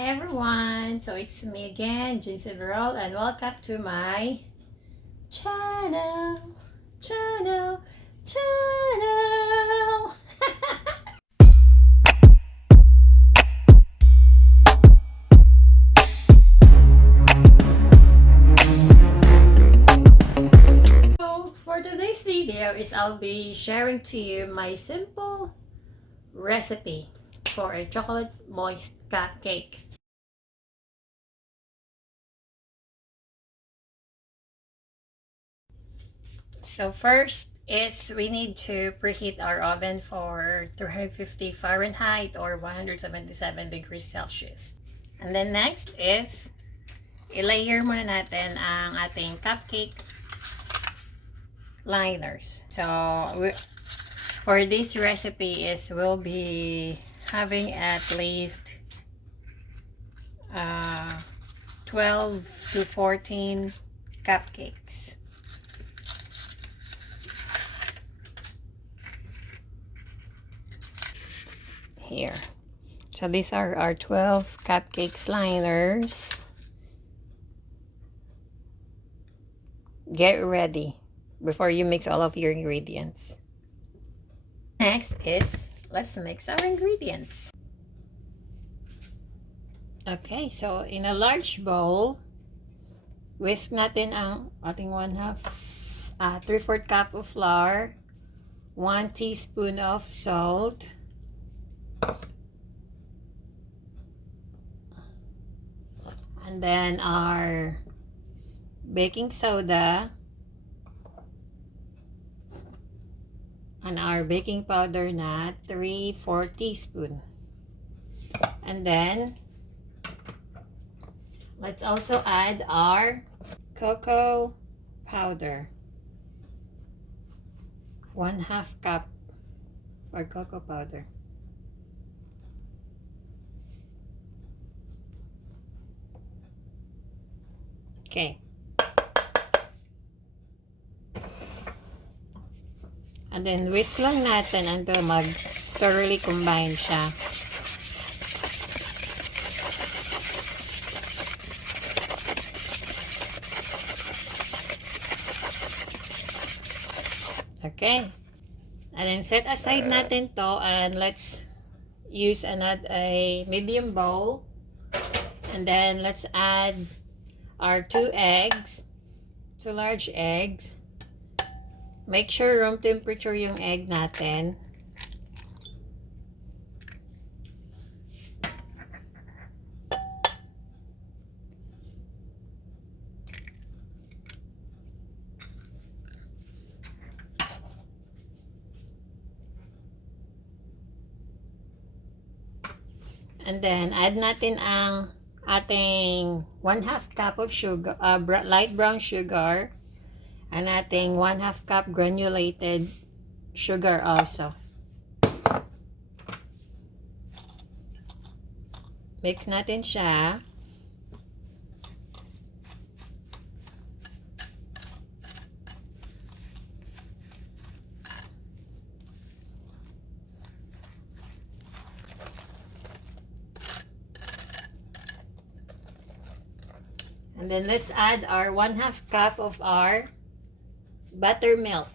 Hi everyone! So it's me again, Jeansy Veral, and welcome to my channel. Channel. So for today's video I'll be sharing to you my simple recipe for a chocolate moist cupcake. So first is we need to preheat our oven for 350 Fahrenheit or 177 degrees Celsius. And then next is i-layer muna natin ang ating cupcake liners. So for this recipe is we'll be having at least 12 to 14 cupcakes. Here. So these are our 12 cupcakes liners. Get ready before you mix all of your ingredients. Next is, let's mix our ingredients. Okay, so in a large bowl, whisk natin ang ating 3/4 cup of flour, 1 teaspoon of salt, and then our baking soda, and our baking powder na 3/4 teaspoon. And then let's also add our cocoa powder, 1/2 cup for cocoa powder. Okay. And then whisk lang natin until thoroughly combine siya. Okay. And then set aside natin to, and let's use a medium bowl. And then let's add our 2 eggs, 2 large eggs. Make sure room temperature yung egg natin. And then add natin ang ating 1/2 cup of sugar, light brown sugar, and ating 1/2 cup granulated sugar also. Mix natin siya. And then let's add our 1/2 cup of our buttermilk.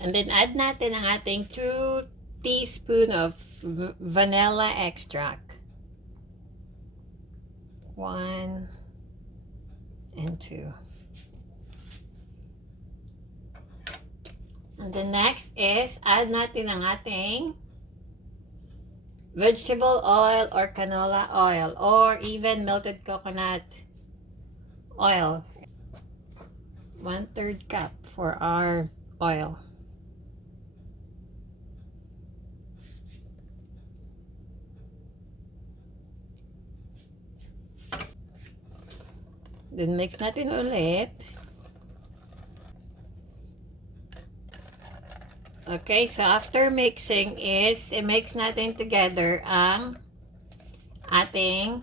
And then add natin ang ating 2 teaspoon of vanilla extract. 1 and 2. And the next is add natin ang ating vegetable oil or canola oil or even melted coconut oil. 1/3 cup for our oil. Then mix natin ulit. Okay, so after mixing is i-mix natin together ang ating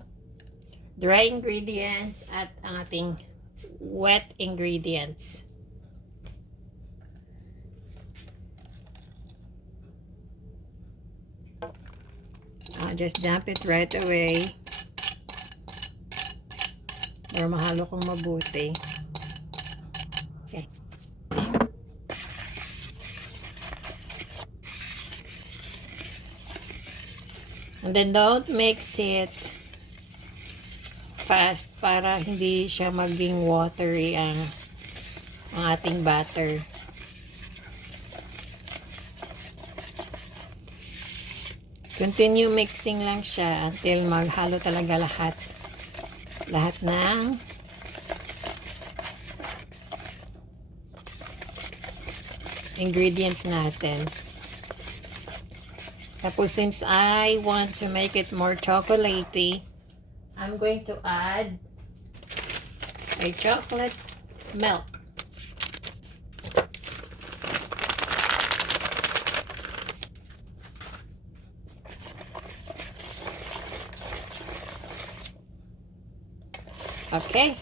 dry ingredients at ang ating wet ingredients. Just dump it right away para mahalo kong mabuti. Okay. And then don't mix it fast para hindi siya maging watery ang ating batter. Continue mixing lang siya until maghalo talaga lahat ng ingredients natin. Tapos since I want to make it more chocolatey, I'm going to add a chocolate milk. Okay.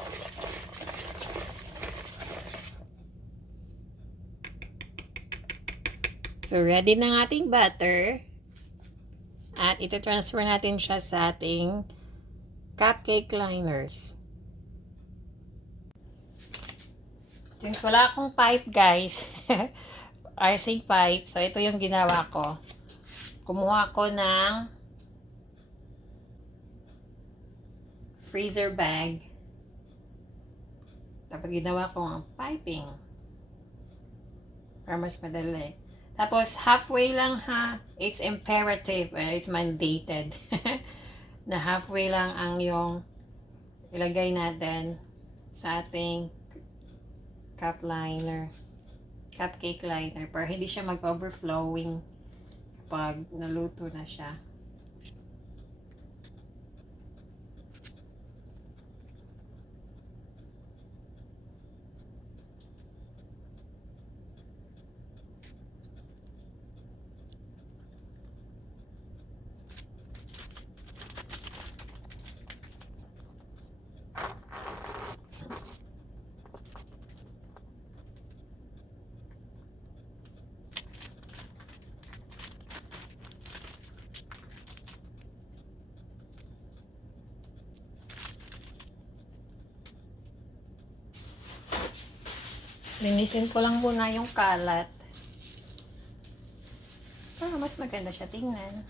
So, ready na ng ating butter. At ito transfer natin siya sa ating cupcake liners. Since wala akong pipe, guys, icing pipe, so ito yung ginawa ko. Kumuha ko ng freezer bag. Tapos ginawa ko ang piping para mas madali. Tapos halfway lang ha, it's imperative, it's mandated na halfway lang ang yung ilagay natin sa ating cupcake liner para hindi siya mag-overflowing pag naluto na siya. Linisin ko lang muna yung kalat para mas maganda siya tingnan.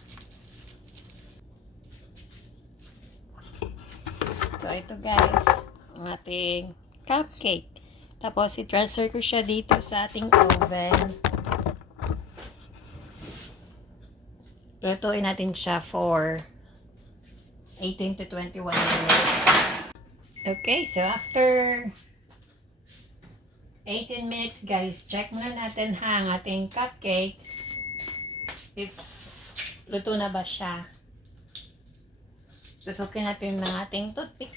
So, ito guys, ang ating cupcake. Tapos, i-transfer ko siya dito sa ating oven. Lutuin natin siya for 18 to 21 minutes. Okay, so after 18 minutes guys, check muna natin ha ang ating cupcake if luto na ba siya. Susukin natin ng ating toothpick.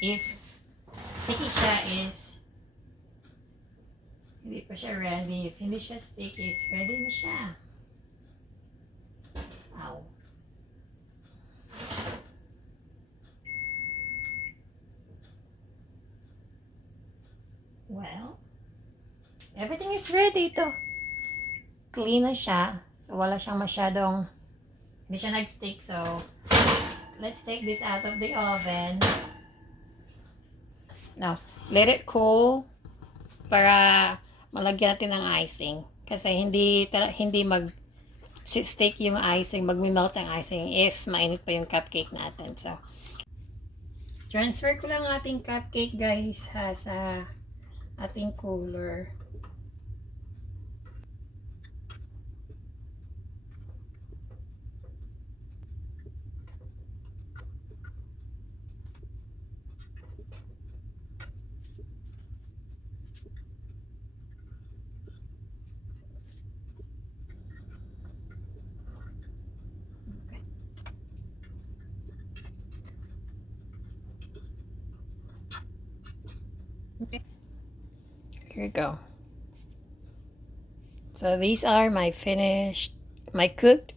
If sticky siya is hindi pa siya ready. If hindi siya sticky is ready na siya. Ow. Well, everything is ready to. Clean na siya. So, wala siyang masyadong, hindi siya nag-stick. So, let's take this out of the oven. Now, let it cool para malagyan natin ng icing. Kasi hindi mag-stick yung icing, mag-melt ang icing if mainit pa yung cupcake natin. So, transfer ko lang ating cupcake guys ha, sa ating cooler. Okay. Here we go. So these are my cooked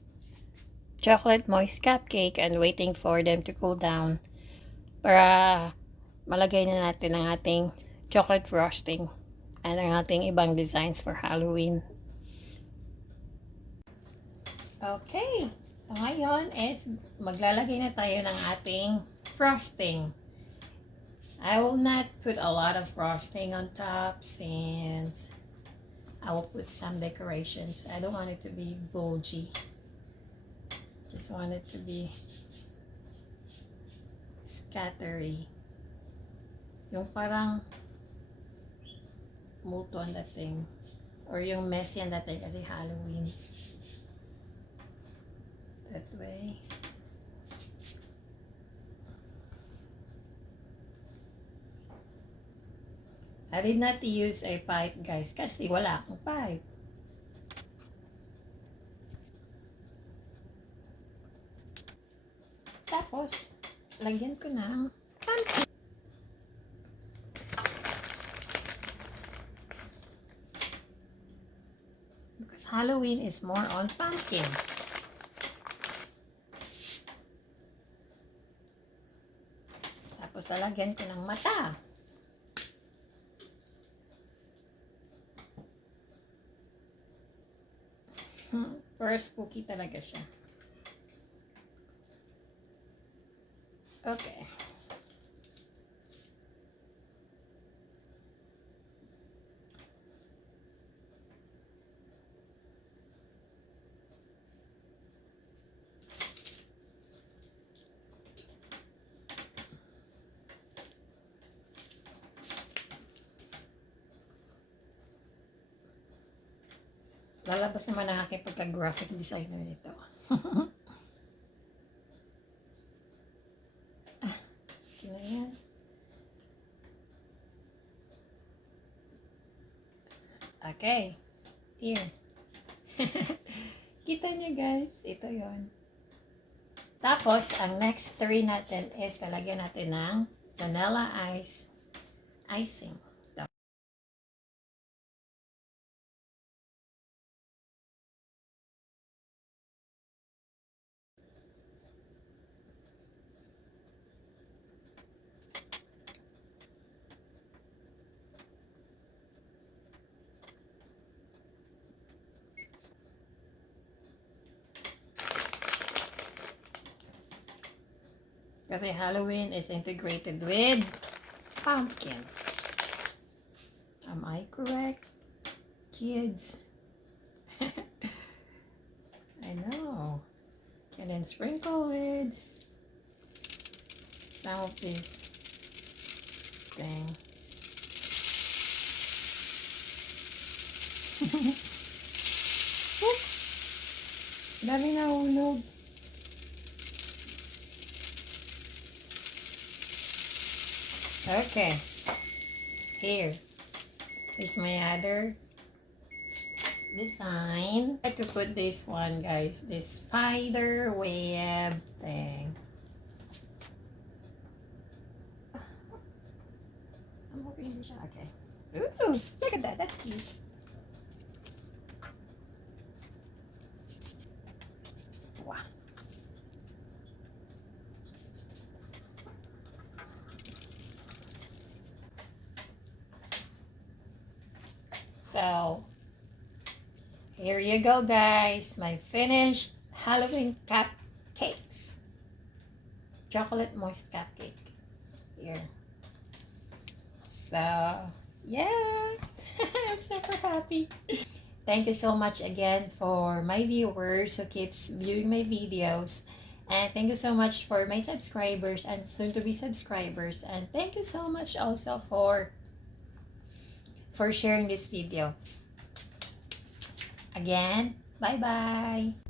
chocolate moist cupcake and waiting for them to cool down para malagay na natin ang ating chocolate frosting and ang ating ibang designs for Halloween. Okay. So, ngayon is maglalagay na tayo ng ating frosting. I will not put a lot of frosting on top since I will put some decorations. I don't want it to be bulgy. Just want it to be scattery. Yung parang multo ang dating. Or yung messy ang dating kasi Halloween. That way. I did not use a pipe, guys, kasi wala akong pipe. Tapos, lagyan ko ng pumpkin. Because Halloween is more on pumpkin. Tapos, lalagyan ko ng mata. First spooky talaga siya. Okay. Lalabas naman ang aking pagka-graphic designer nito. Okay na yan. Okay. Here. Kita nyo guys, ito yon. Tapos, ang next 3 natin is lalagyan natin ng vanilla icing. Kasi Halloween is integrated with pumpkin. Am I correct, kids? I know. And then sprinkle with some of this thing. Oops! Dami na hulog. Okay. Here is my other design. I have to put this one, guys. This spider web thing. I'm hoping this. Okay. Ooh, look at that. That's cute. Wow. So, here you go, guys. My finished Halloween cupcakes. Chocolate moist cupcake. Here. So, yeah. I'm super happy. Thank you so much again for my viewers who keeps viewing my videos. And thank you so much for my subscribers and soon-to-be subscribers. And thank you so much also for sharing this video. Again, bye-bye.